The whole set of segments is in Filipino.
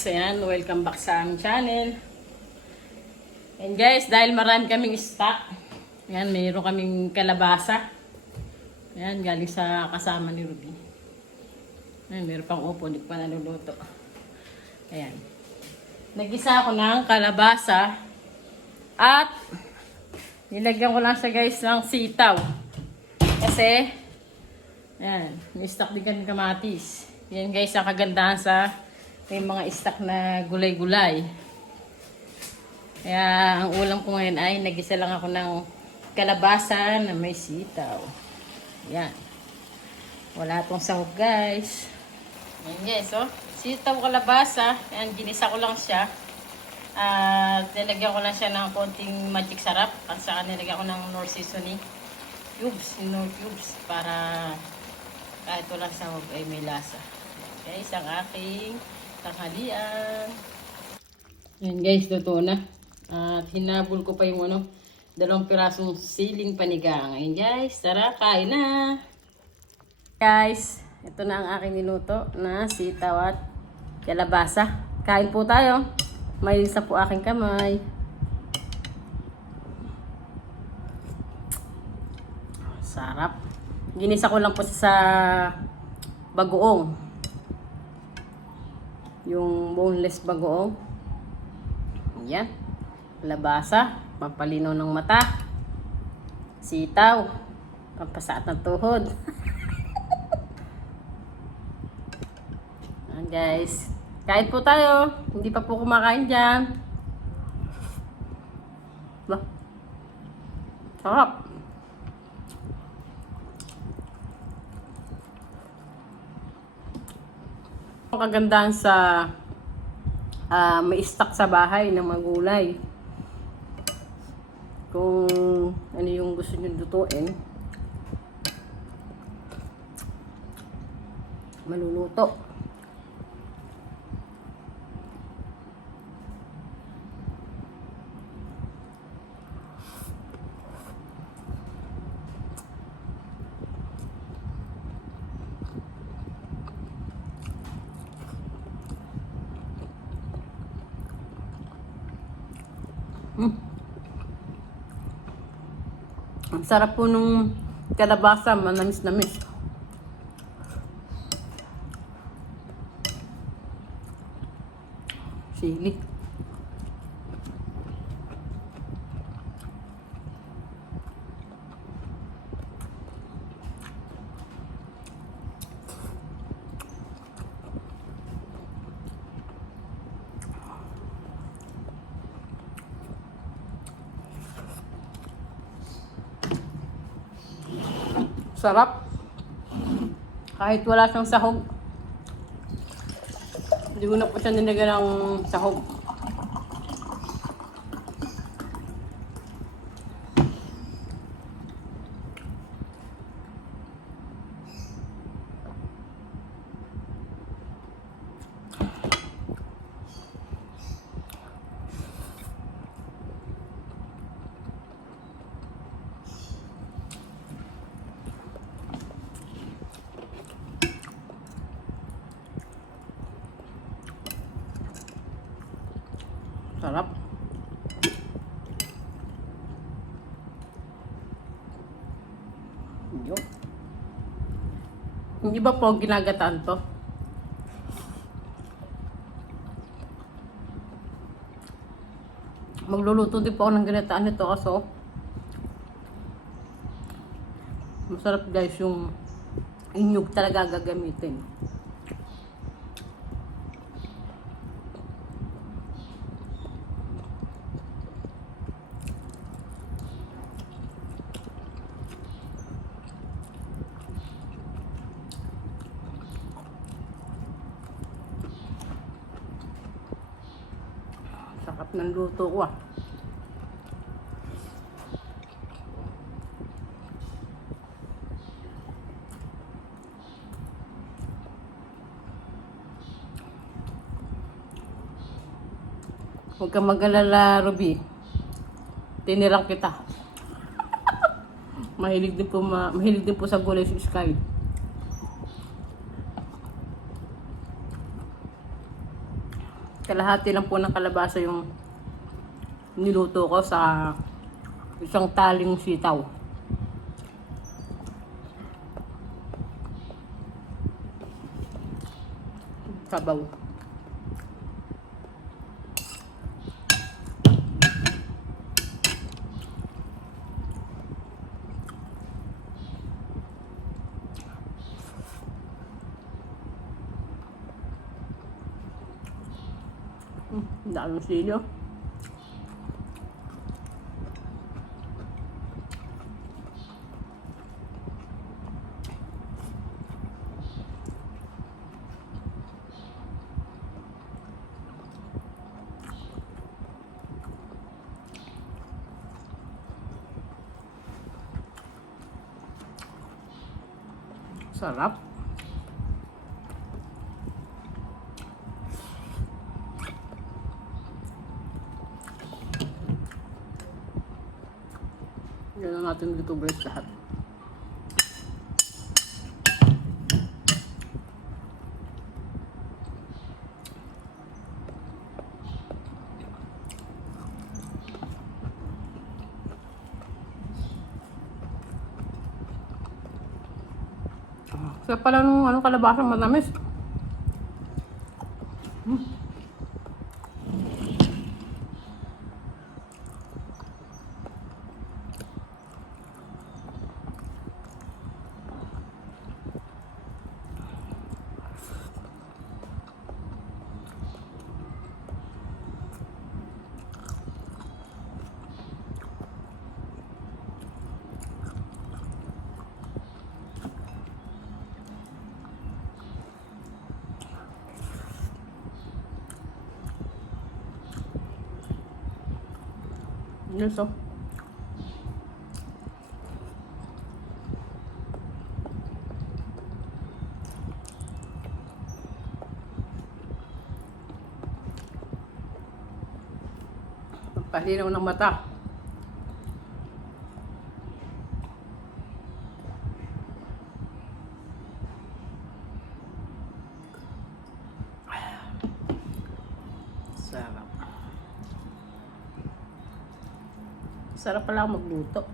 Ayan, welcome back sa aming channel. And guys, dahil marami kaming stock, ayan, mayroon kaming kalabasa. Ayan, galing sa kasama ni Ruby. Ayan, mayroon pang upo, hindi pa naluluto. Ayan. Nagisa ako ng kalabasa at nilagyan ko lang siya guys ng sitaw. Kasi, ayan, may stock din kami kamatis. Yan guys, ang kagandahan sa may mga stock na gulay-gulay. Kaya ang ulam ko ngayon ay nagisa lang ako ng kalabasa na may sitaw. Yan. Wala tong sahog guys. Yan guys, oh. Sitaw kalabasa. Yan, ginisa ko lang siya. At nilagyan ko lang siya ng konting magic sarap. At saka nilagyan ko ng Knorr seasoning cubes, Knorr cubes, para kahit walang sahog ay may lasa. Guys, ang aking tanghalian. Yan guys, luto na. At hinabol ko pa yung 2 pirasong siling panigang. Ayan guys, tara, kain na. Guys, ito na ang aking niluto na sitaw at kalabasa. Kain po tayo. May isa po aking kamay. Sarap. Ginisa ko lang po sa bagoong. Yung boneless bagoong. Yan. Labasa. Pampalinaw ng mata. Sitaw. Pampasaat ng tuhod. Ayan guys. Kain po tayo. Hindi pa po kumakain dyan. Bah. Sarap. Ang kagandahan sa may stock sa bahay ng mga gulay. Kung ano yung gusto nyo lutuin, maluluto. Ang sarap po nung kalabasa, manamis-namis. Sili. Sarap. Kahit wala siyang sahog. Hindi ko na po siya nilagyan ng sahog. Sarap. Yun. Hindi ba po ginagataan to? Magluluto din po ako ng ginataan nito kaso masarap guys yung inyog talaga gagamitin. Sarap ng luto ko ah. Huwag kang mag-alala, Ruby. Tinirang kita. Mahilig din po sa gulay si Sky. Kalahati lang po ng kalabasa yung niluto ko sa isang taling sitaw. Sabaw. Ang daming sili. Sarap. Yan na natin dito guys lahat. Kaya pala nung kalabasa matamis. Yes, oh. Pagpalinaw ng mata. Sarap. Sarap pala magluto.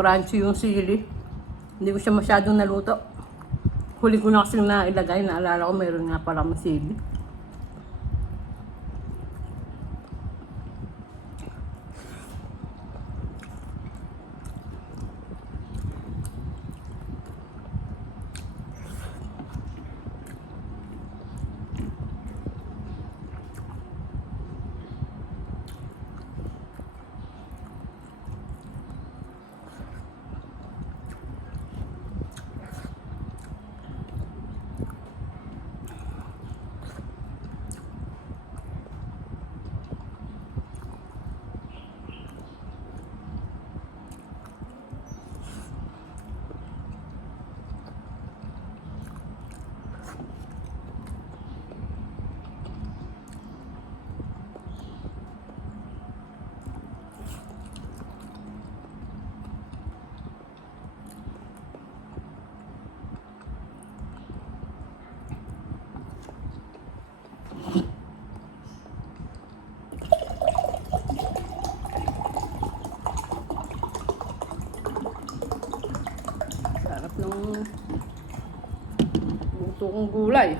Crunchy yung sili. Hindi ko siya masyadong naluto. Huli ko na kasi nailagay. Naalala ko mayroon nga pala sili. Sarap ng luto kong gulay.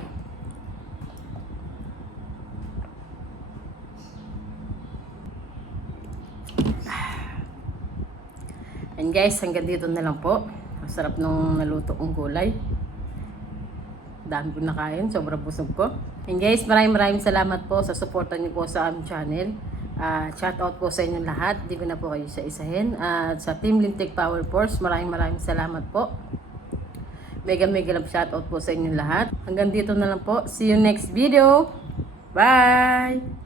And guys, hanggang dito na lang po. Masarap nung naluto kong gulay. Dami ko nakain, sobrang busog ko. And guys, maraming salamat po sa suporta niyo po sa aming channel. Shout out po sa inyong lahat. Di ko na po kayo isa-isahin. Sa Team Lintik Power Force, maraming salamat po. Mega love shout out po sa inyong lahat. Hanggang dito na lang po. See you next video. Bye!